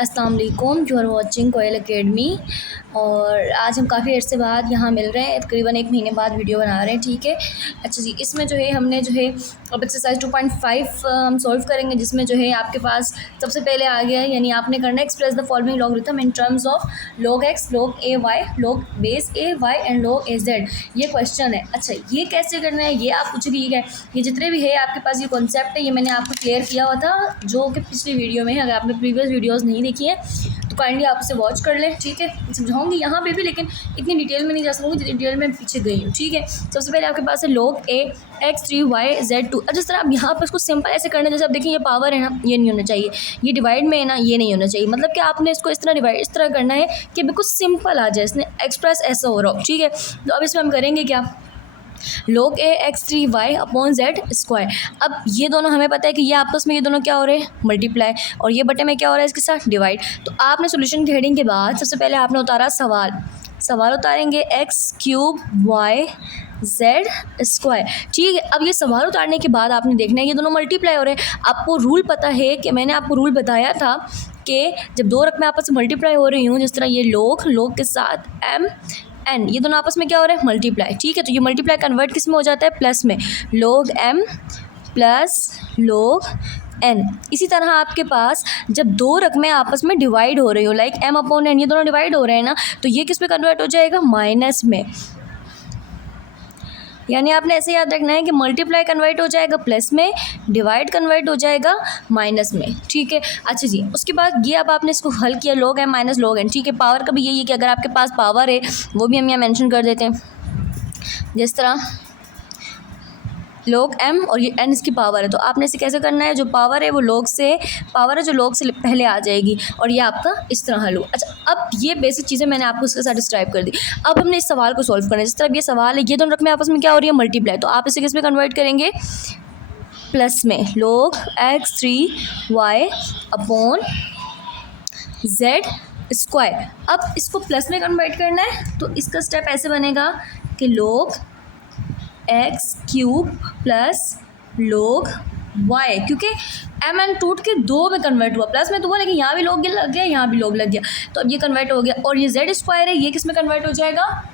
अस्सलाम वालेकुम, you are watching Koyal academy. और आज हम काफ़ी अर्से बाद यहाँ मिल रहे हैं, तकरीबन 1 महीने बाद वीडियो बना रहे हैं। ठीक है, अच्छा जी। इसमें जो है हमने जो है अब एक्सरसाइज 2.5 हम सॉल्व करेंगे, जिसमें जो है आपके पास सबसे पहले आ गया है, यानी आपने करना है express the following logarithm in terms of log x, log a y, log base a y and log a z। ये क्वेश्चन है। अच्छा, ये कैसे करना है ये आप कुछ भी है, ये जितने भी है आपके पास ये कॉन्सेप्ट है, ये मैंने आपको क्लियर किया हुआ था जो कि पिछली वीडियो में है। अगर आपने प्रीवियस वीडियोज़ नहीं देखी है तो काइंडली आप उसे वॉच कर लें। ठीक है, समझाऊंगी यहाँ पे भी, लेकिन इतनी डिटेल में नहीं जा सकूँगी जितनी डिटेल में पीछे गई हूँ। ठीक है, सबसे पहले आपके पास है log a x 3 y z 2। जिस तरह आप यहाँ पर इसको सिंपल ऐसे करना है, जैसे आप देखिए ये पावर है ना, ये नहीं होना चाहिए, ये डिवाइड में है ना, ये नहीं होना चाहिए। मतलब कि आपने इसको इस तरह डिवाइड इस तरह करना है कि बिल्कुल सिंपल आ जाए, इसने एक्सप्रेस ऐसा हो रहा हो। ठीक है, तो अब इसमें हम करेंगे क्या, log a x 3 y upon Z square. अब ये दोनों हमें पता है कि ये आपस में ये दोनों क्या हो रहे हैं, मल्टीप्लाई, और ये बटे में क्या हो रहा है इसके साथ डिवाइड। तो आपने सोल्यूशन की हेडिंग के बाद सबसे पहले आपने उतारा सवाल उतारेंगे x cube y z square. ठीक है, अब ये सवाल उतारने के बाद आपने देखना है ये दोनों मल्टीप्लाई हो रहे हैं। आपको रूल पता है कि मैंने आपको रूल बताया था कि जब दो रकमें आपस में मल्टीप्लाई हो रही हूँ, जिस तरह ये लोग के साथ एम एन, ये दोनों आपस में क्या हो रहा है, मल्टीप्लाई। ठीक है, तो ये मल्टीप्लाई कन्वर्ट किस में हो जाता है, प्लस में, log m plus log n। इसी तरह आपके पास जब दो रकमें आपस में डिवाइड हो रही हो, लाइक m अपॉन n, ये दोनों डिवाइड हो रहे हैं ना, तो ये किस में कन्वर्ट हो जाएगा, माइनस में। यानी आपने ऐसे याद रखना है कि मल्टीप्लाई कन्वर्ट हो जाएगा प्लस में, डिवाइड कन्वर्ट हो जाएगा माइनस में। ठीक है, अच्छा जी। उसके बाद ये अब आपने इसको हल किया, log m minus log n। ठीक है, पावर का भी यही है कि अगर आपके पास पावर है वो भी हम यहाँ मेंशन कर देते हैं, जिस तरह log m और ये n इसकी पावर है। तो आपने इसे कैसे करना है, जो पावर है वो log से, पावर है जो log से पहले आ जाएगी, और ये आपका इस तरह हल हो। अच्छा, अब ये बेसिक चीज़ें मैंने आपको उसके साथ डिस्क्राइब कर दी। अब हमने इस सवाल को सॉल्व करना है। जिस तरह ये सवाल है, ये दोनों रकमें आपस में क्या हो रही है, मल्टीप्लाई, तो आप इसे किस में कन्वर्ट करेंगे, प्लस में, log x 3 y upon Z square. अब इसको प्लस में कन्वर्ट करना है, तो इसका स्टेप ऐसे बनेगा कि log x cube plus log y, क्योंकि एम एन टूट के दो में कन्वर्ट हुआ, प्लस में तो हुआ, लेकिन यहाँ भी log लग गया, यहाँ भी log लग गया, तो अब ये कन्वर्ट हो गया। और ये जेड स्क्वायर है, ये किस में कन्वर्ट हो जाएगा,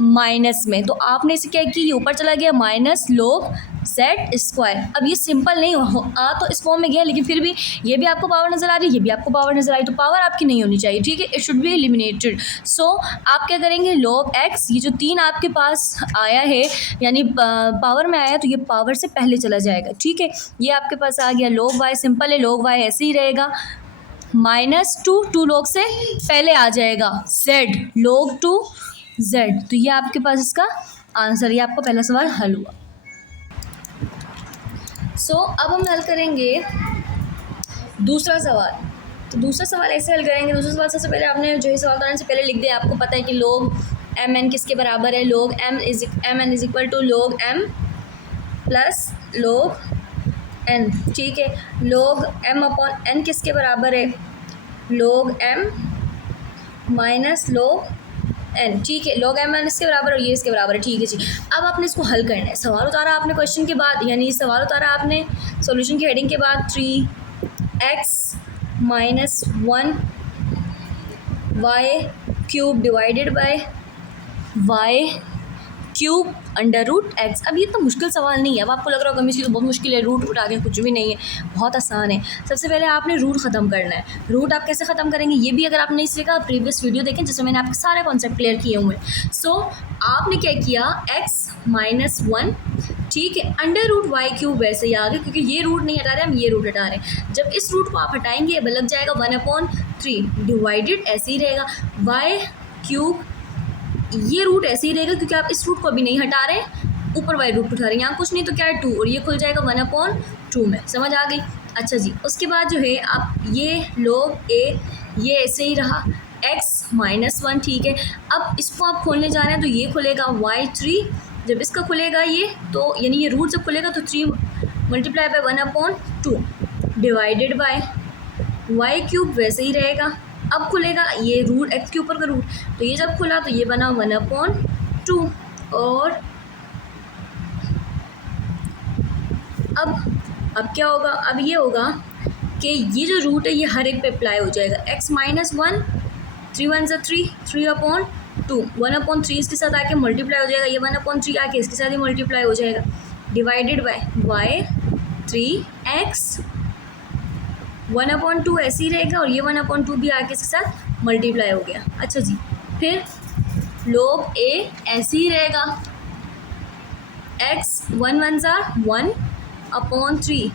माइनस में। तो आपने इसे क्या किया, ये ऊपर चला गया, माइनस log जेड स्क्वायर। अब ये सिंपल नहीं आ तो इस फॉर्म में गया, लेकिन फिर भी ये भी आपको पावर नज़र आ रही है, ये भी आपको पावर नज़र आई, तो पावर आपकी नहीं होनी चाहिए। ठीक है, इट शुड बी एलिमिनेटेड। सो आप क्या करेंगे, log एक्स, ये जो 3 आपके पास आया है यानी पावर में आया, तो ये पावर से पहले चला जाएगा। ठीक है, ये आपके पास आ गया, log वाई सिंपल है, log वाई ऐसे ही रहेगा, -2 log से पहले आ जाएगा, z log 2 z। तो ये आपके पास इसका आंसर, ये आपका पहला सवाल हल हुआ। अब हम हल करेंगे दूसरा सवाल। तो दूसरा सवाल ऐसे हल करेंगे, दूसरा सवाल सबसे पहले आपने जो है सवाल बनाने से पहले लिख दिया, आपको पता है कि log एम एन किसके बराबर है, log m n is equal to log m plus log n. ठीक है, log एम अपॉन एन किसके बराबर है, log m minus log n. ठीक है, log एम एन इसके बराबर और ये इसके बराबर है। ठीक है जी, अब आपने इसको हल करना है। सवाल उतारा आपने क्वेश्चन के बाद, यानी सवाल उतारा आपने सॉल्यूशन की हेडिंग के बाद, 3x minus 1 y cube divided by y cube under root x. अब ये तो मुश्किल सवाल नहीं है। अब आपको लग रहा होगा इसकी तो बहुत मुश्किल है, रूट आगे कुछ भी नहीं है, बहुत आसान है। सबसे पहले आपने रूट ख़त्म करना है। रूट आप कैसे ख़त्म करेंगे, ये भी अगर आपने नहीं सीखा, प्रीवियस वीडियो देखें जिसमें मैंने आपके सारे कॉन्सेप्ट क्लियर किए हुए हैं। आपने क्या किया, x माइनस 1, ठीक है, अंडर रूट वाई क्यूब वैसे ही आ गए, क्योंकि ये रूट नहीं हटा रहे, हम ये रूट हटा रहे हैं। जब इस रूट को आप हटाएंगे लग जाएगा 1/3 डिवाइडेड ऐसे ही रहेगा, वाई क्यूब, ये रूट ऐसे ही रहेगा क्योंकि आप इस रूट को अभी नहीं हटा रहे, ऊपर वाई रूट उठा रहे हैं, यहाँ कुछ नहीं तो क्या है 2, और ये खुल जाएगा 1/2 में। समझ आ गई। अच्छा जी, उसके बाद जो है आप ये log a, ये ऐसे ही रहा, x माइनस 1। ठीक है, अब इसको आप खोलने जा रहे हैं तो ये खुलेगा y3, जब इसका खुलेगा ये, तो यानी ये रूट जब खुलेगा तो 3 multiply by 1/2 divided by y cube वैसे ही रहेगा। अब खुलेगा ये रूट एक्स के ऊपर का रूट, तो ये जब खुला तो ये बना 1/2। और अब क्या होगा, अब ये होगा कि ये जो रूट है ये हर एक पे अप्लाई हो जाएगा। x माइनस 1, 3 1 ज़ा 3, 3/2, 1/3 इसके साथ आके मल्टीप्लाई हो जाएगा, ये 1/3 आके इसके साथ ही मल्टीप्लाई हो जाएगा, डिवाइडेड बाय y 3x 1/2 ऐसे ही रहेगा और ये 1/2 भी आके इसके साथ मल्टीप्लाई हो गया। अच्छा जी, फिर log a ऐसे ही रहेगा, x 1 1 ज़ा 1/3,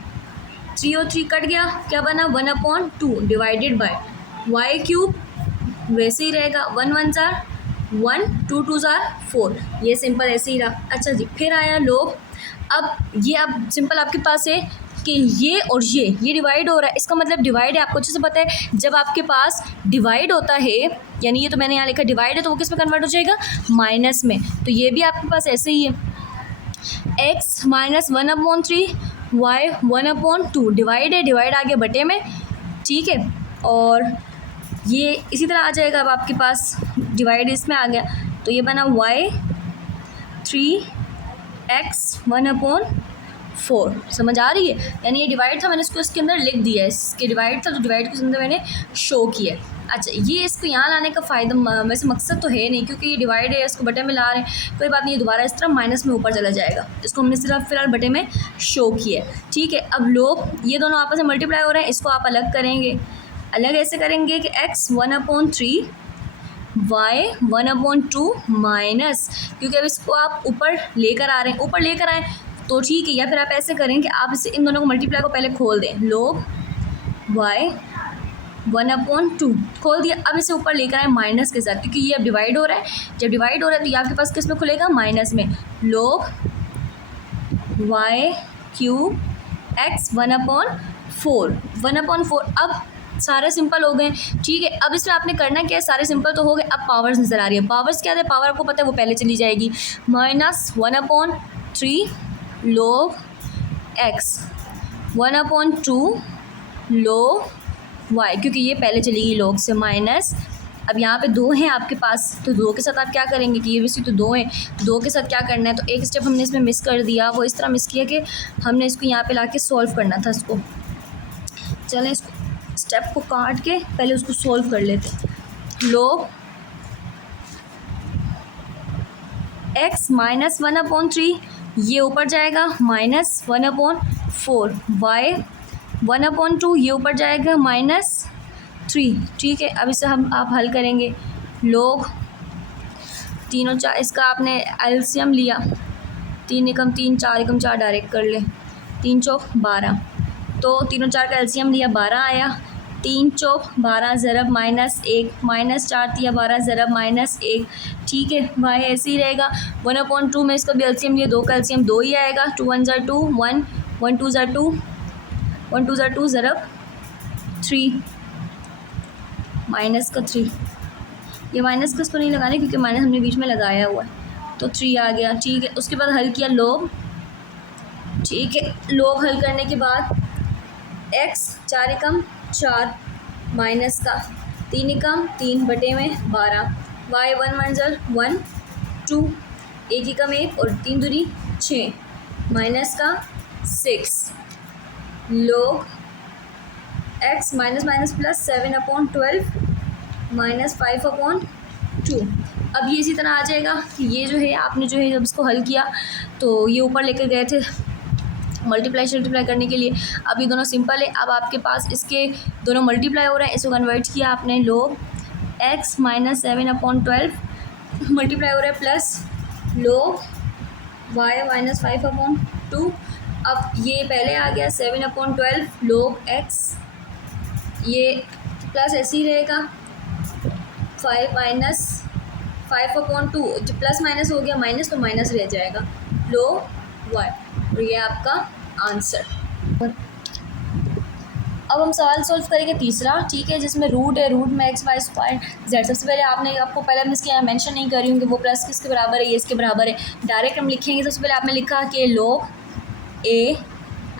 3 और 3 कट गया, क्या बना 1/2 डिवाइडेड बाय y क्यूब वैसे ही रहेगा, 1 1 ज़ा 1, 2 2 ज़ा 4, ये सिंपल ऐसे ही रहा। अच्छा जी, फिर आया लोग, अब ये अब सिंपल आपके पास है कि ये और ये डिवाइड हो रहा है, इसका मतलब डिवाइड है, आपको अच्छे से पता है जब आपके पास डिवाइड होता है, यानी ये तो मैंने यहाँ लिखा डिवाइड है, तो वो किस में कन्वर्ट हो जाएगा, माइनस में। तो ये भी आपके पास ऐसे ही है, x माइनस 1/3 y 1/2 डिवाइड है, डिवाइड आ गया बटे में, ठीक है। और ये इसी तरह आ जाएगा, अब आपके पास डिवाइड इसमें आ गया, तो ये बना y 3x 1/4, समझ आ रही है। यानी ये डिवाइड था, मैंने इसको इसके अंदर लिख दिया है, इसके डिवाइड था तो डिवाइड के अंदर मैंने शो किया है। अच्छा, ये इसको यहाँ लाने का फ़ायदा वैसे मकसद तो है नहीं, क्योंकि ये डिवाइड है, इसको बटे में ला रहे हैं, कोई बात नहीं, ये दोबारा इस तरह माइनस में ऊपर चला जाएगा, इसको हमने सिर्फ फिलहाल बटे में शो किया है, ठीक है। अब लोग ये दोनों आपस में मल्टीप्लाई हो रहे हैं, इसको आप अलग करेंगे, अलग ऐसे करेंगे कि x 1/3 y 1/2 माइनस, क्योंकि अब इसको आप ऊपर लेकर आ रहे हैं, ऊपर लेकर आए तो ठीक है, या फिर आप ऐसे करें कि आप इसे इन दोनों को मल्टीप्लाई को पहले खोल दें, लोग y 1/2 खोल दिया, अब इसे ऊपर लेकर आए माइनस के साथ, क्योंकि ये अब डिवाइड हो रहा है, जब डिवाइड हो रहा है तो ये आपके पास किस में खुलेगा, माइनस में, लोग y क्यूब x 1/4 1/4। अब सारे सिंपल हो गए, ठीक है। अब इसमें आपने करना क्या है, सारे सिंपल तो हो गए, अब पावर्स नज़र आ रही है, पावर्स क्या है, पावर आपको पता है वो पहले चली जाएगी, minus 1/3 log x 1/2 log y, क्योंकि ये पहले चलेगी log से, माइनस, अब यहाँ पे 2 हैं आपके पास, तो 2 के साथ आप क्या करेंगे कि ये वैसे तो 2 हैं, तो 2 के साथ क्या करना है, तो एक स्टेप हमने इसमें मिस कर दिया, वो इस तरह मिस किया कि हमने इसको यहाँ पे लाके सॉल्व करना था इसको। चलें इसको स्टेप को काट के पहले उसको सॉल्व कर लेते हैं। log x माइनस 1/3, ये ऊपर जाएगा माइनस 1/4, y 1/2 ये ऊपर जाएगा -3, ठीक है। अब इसे हम आप हल करेंगे, log तीनों चार, इसका आपने एलसीएम लिया, 3 एकम 3 4 एकम 4 डायरेक्ट कर ले, 3 चौक 12, तो तीनों 4 का एलसीएम लिया 12 आया, 3 चौक 12 ज़रब -1, -4 दिया 12 ज़रब -1, ठीक है। y ऐसे ही रहेगा, 1/2 में इसका भी एलसीएम लिया, 2 का एलसीएम 2 ही आएगा, 2 1 ज़ा 2 1, 1 2 ज़ा 2, 1 2 ज़ा 2 ज़रब 3, माइनस का 3, ये माइनस का इसको नहीं लगाने क्योंकि माइनस हमने बीच में लगाया हुआ है, तो 3 आ गया, ठीक है। उसके बाद हल किया log, ठीक है। log हल करने के बाद x 4 एकम 4 माइनस का 3 एकम 3 बटे में 12, y 1 1 ज़ा 1 2, 1 एकम 1 और 3 दूनी 6 माइनस का 6, log x minus minus plus 7/12 -5/2। अब ये इसी तरह आ जाएगा कि ये जो है आपने जो है जब इसको हल किया तो ये ऊपर लेकर गए थे मल्टीप्लाई करने के लिए, अब ये दोनों सिंपल है, अब आपके पास इसके दोनों मल्टीप्लाई हो रहे हैं, इसको कन्वर्ट किया आपने, log x माइनस 7/12 मल्टीप्लाई हो रहा है प्लस log y माइनस 5/2, अब ये पहले आ गया 7/12 log x, ये प्लस ऐसे ही रहेगा, 5 माइनस 5/2, जो प्लस माइनस हो गया माइनस तो माइनस रह जाएगा, log y, और ये आपका आंसर। अब हम सवाल सॉल्व करेंगे तीसरा, ठीक है, जिसमें रूट है, रूट में x y स्क्वायर z। सबसे पहले आपको पहले मैं इसके यहाँ मेंशन नहीं कर रही हूँ कि वो प्लस किसके बराबर है, ये इसके बराबर है, डायरेक्ट हम लिखेंगे। सबसे पहले आपने लिखा कि log a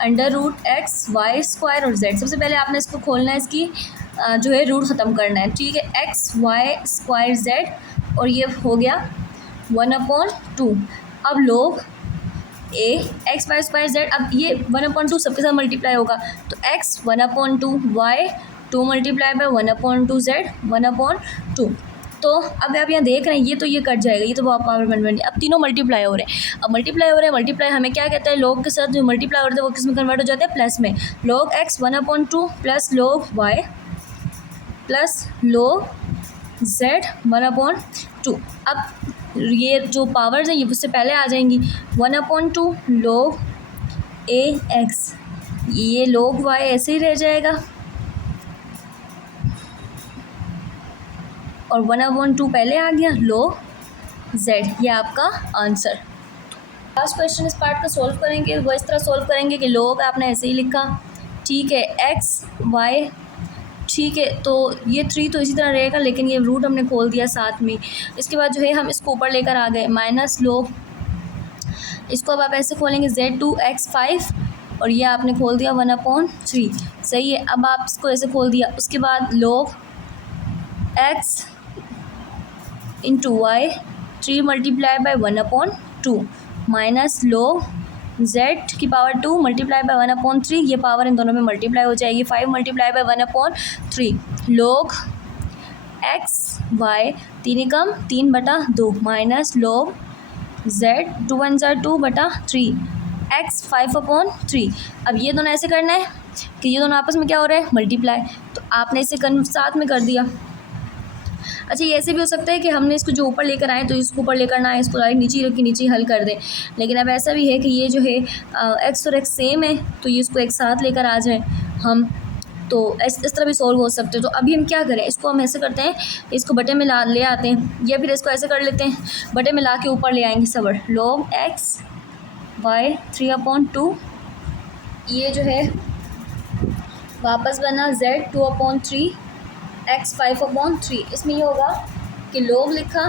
under root x y square और z। सबसे पहले आपने इसको खोलना है, इसकी जो है रूट ख़त्म करना है, ठीक है, x y स्क्वायर z और ये हो गया 1/2। अब log a x y square z. अब ये 1/2 सबके साथ मल्टीप्लाई होगा, तो x 1/2, y 2 multiply by 1/2 z 1/2। तो अब आप यहाँ देख रहे हैं, ये कट जाएगा, ये तो पावर 1/20। अब तीनों मल्टीप्लाई हो रहे हैं, अब मल्टीप्लाई हमें क्या कहता है, लॉग के साथ जो मल्टीप्लाई हो रहे थे वो किस में कन्वर्ट हो जाते हैं, प्लस में। Log x 1/2 plus log y plus log z 1/2। अब ये जो पावर्स हैं ये उससे पहले आ जाएंगी, 1/2 log a x, ये log y ऐसे ही रह जाएगा, और 1/2 पहले आ गया log z। ये आपका आंसर। लास्ट क्वेश्चन इस पार्ट का सॉल्व करेंगे, वो इस तरह सॉल्व करेंगे कि log आपने ऐसे ही लिखा, ठीक है, x y, ठीक है, तो ये 3 तो इसी तरह रहेगा, लेकिन ये रूट हमने खोल दिया साथ में। इसके बाद जो है हम इसको ऊपर लेकर आ गए, माइनस log, इसको अब आप ऐसे खोलेंगे z2x5, और ये आपने खोल दिया 1/3, सही है। अब आप इसको ऐसे खोल दिया, उसके बाद log x into y 3 multiply by 1/2 minus log z की पावर 2 मल्टीप्लाई बाय 1/3, ये पावर इन दोनों में मल्टीप्लाई हो जाएगी, 5 multiply by 1/3 log x y 3 come 3/2 minus log z 2 1 2/3 x 5/3। अब ये दोनों ऐसे करना है कि ये दोनों आपस में क्या हो रहा है, मल्टीप्लाई, तो आपने इसे साथ में कर दिया। अच्छा, ये ऐसे भी हो सकता है कि हमने इसको जो ऊपर लेकर आए तो इसको ऊपर लेकर ना आए, इसको डायरेक्ट नीचे रख के नीचे हल कर दें, लेकिन अब ऐसा भी है कि ये जो है एक्स और एक्स सेम है, तो ये इसको एक साथ लेकर आ जाए हम, तो इस तरह भी सॉल्व हो सकते हैं। तो अभी हम क्या करें, इसको हम ऐसे करते हैं, इसको बटे में ले आते हैं, या फिर इसको ऐसे कर लेते हैं, बटे में ला के ऊपर ले आएंगे सब, log एक्स वाई 3/2, ये जो है वापस बना z 2/3 x 5/3। इसमें ये होगा कि log लिखा,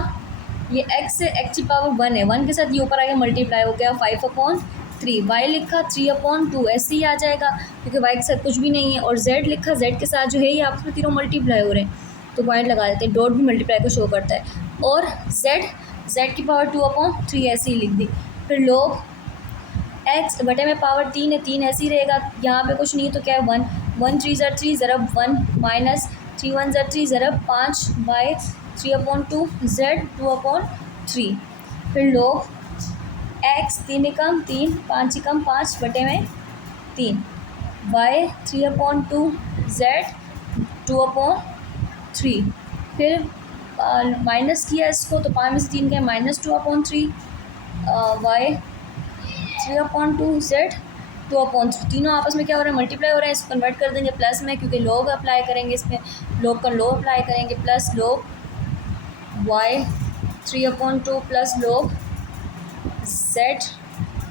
ये x से x की पावर 1 है, 1 के साथ ये ऊपर आ गया मल्टीप्लाई हो गया 5/3, y लिखा 3/2 ऐसे ही आ जाएगा क्योंकि y के साथ कुछ भी नहीं है, और z लिखा, z के साथ जो है ये आपस में तीनों मल्टीप्लाई हो रहे हैं, तो पॉइंट लगा देते हैं, डॉट भी मल्टीप्लाई को शो करता है, और z की पावर 2/3 ऐसे ही लिख दी। फिर log x बटे में पावर 3 है, 3 ऐसे ही रहेगा, यहाँ पे कुछ नहीं है तो क्या है 1, 1 3 ज़रब 1 माइनस 3 1 3 ज़रब 5 y 3/2 z 2/3। फिर log x 3 कम 3 5 कम 5 बटे में 3 y 3/2 z 2/3। फिर माइनस किया इसको, तो 5 में से 3 गए माइनस 2/3 y 3/2 z 2/3, तीनों आपस में क्या हो रहा है, मल्टीप्लाई हो रहा है, इसको कन्वर्ट कर देंगे प्लस में, क्योंकि log अप्लाई करेंगे इसमें, log का log अप्लाई करेंगे, plus log y 3/2 plus log z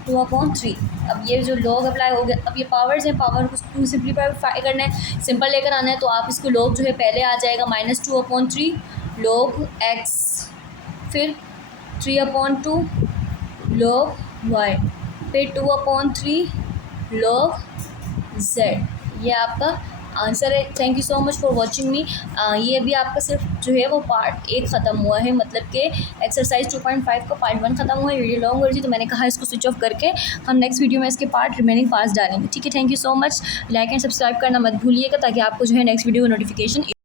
2/3। अब ये जो log अप्लाई हो गया, अब ये पावर्स हैं, पावर को सिंप्लीफाई करना है, सिंपल लेकर आना है, तो आप इसको log जो है पहले आ जाएगा -2/3 log x, फिर 3/2 log y, फिर 2/3 log z। ये आपका आंसर है। Thank you so much for watching मी। ये भी आपका सिर्फ जो है वो पार्ट 1 ख़त्म हुआ है, मतलब कि एक्सरसाइज 2.5 का पार्ट 1 ख़त्म हुआ है। वीडियो लॉन्ग हो रही थी तो मैंने कहा इसको स्विच ऑफ करके हम नेक्स्ट वीडियो में इसके पार्ट रिमेनिंग पार्ट्स डालेंगे, ठीक है। Thank you so much. Like and subscribe करना मत भूलिएगा ताकि आपको जो है नेक्स्ट वीडियो का नोटिफिकेशन